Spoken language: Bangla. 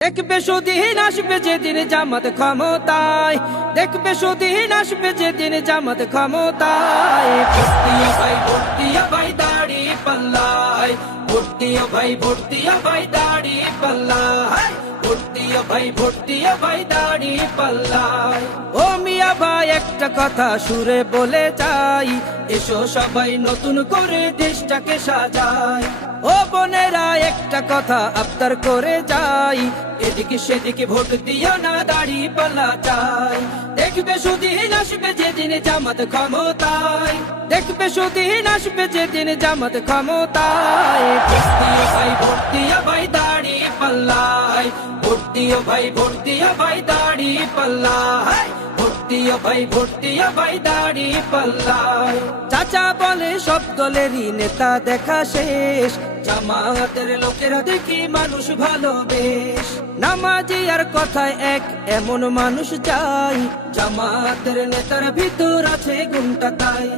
দেখবে সুদিন আসবে যেদিন জামাত ক্ষমতায়। দেখবে সুদিন আসবে যেদিন জামাত ক্ষমতায়। ভাই দাড়ি পাল্লায়। ভাই ভাই দাড়ি পাল্লায়। ভাই ভাই দাড়ি পাল্লায়। ও মিয়া ভাই, একটা কথা সুরে বলে যাই। এসো সবাই নতুন করে দেশটাকে একটা কথা আবদার করে যাই। এদিকে সেদিকে ভোট দিও না, দাড়ি পাল্লা চাই। দেখবে সুদিন আসবে যেদিন জামাত ক্ষমতায়। দেখবে সুদিন আসবে যেদিন জামাত ক্ষমতায়। ভাই ভর্তিও ভাই, দাড়ি পাল্লায়। ভর্তিও ভাই ভর্তিও ভাই, দাড়ি পাল্লায়। ভাই, দাড়ি পাল্লায়। চাচা বলে সব দলেরই নেতা দেখা শেষ। জামাতের লোকেরা দেখি মানুষ ভালো বেশ নামাজি আর কথায় এক, এমন মানুষ চাই। জামাতের নেতার ভিতর আছে গুণটা তাই।